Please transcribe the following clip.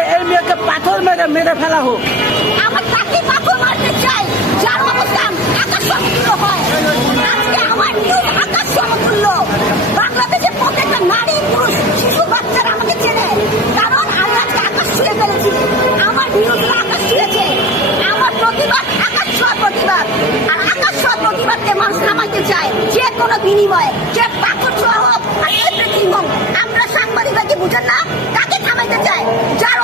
এই মেয়েকে পাথর মেরে মেরে ফেলা হোক। আমার তাকে পাথর মারতে চাই যার অবস্থান আকাশ সমতুল্য হয়। আজকে আমার নিউজ আকাশ সমতুল্য। বাংলাদেশের প্রত্যেকটা নারী পুরুষ শিশু বাচ্চারা আমাকে চেনে, কারণ আমি আজকে আকাশ ছুঁয়ে ফেলেছি। আমার নিউজ আকাশ ছুঁয়েছে। আমার প্রতিবাদ আকাশ ছোঁয়া প্রতিবাদ। আর আকাশ ছোঁয়া প্রতিবাদকে মানুষ নামাইতে চায় যে কোনো বিনিময়ে, যে পাথর ছোঁয়া হোক আর এভরিথিং হোক। আমরা সাংবাদিকরা কি বুঝেন না কাকে থামাইতে চায়? যার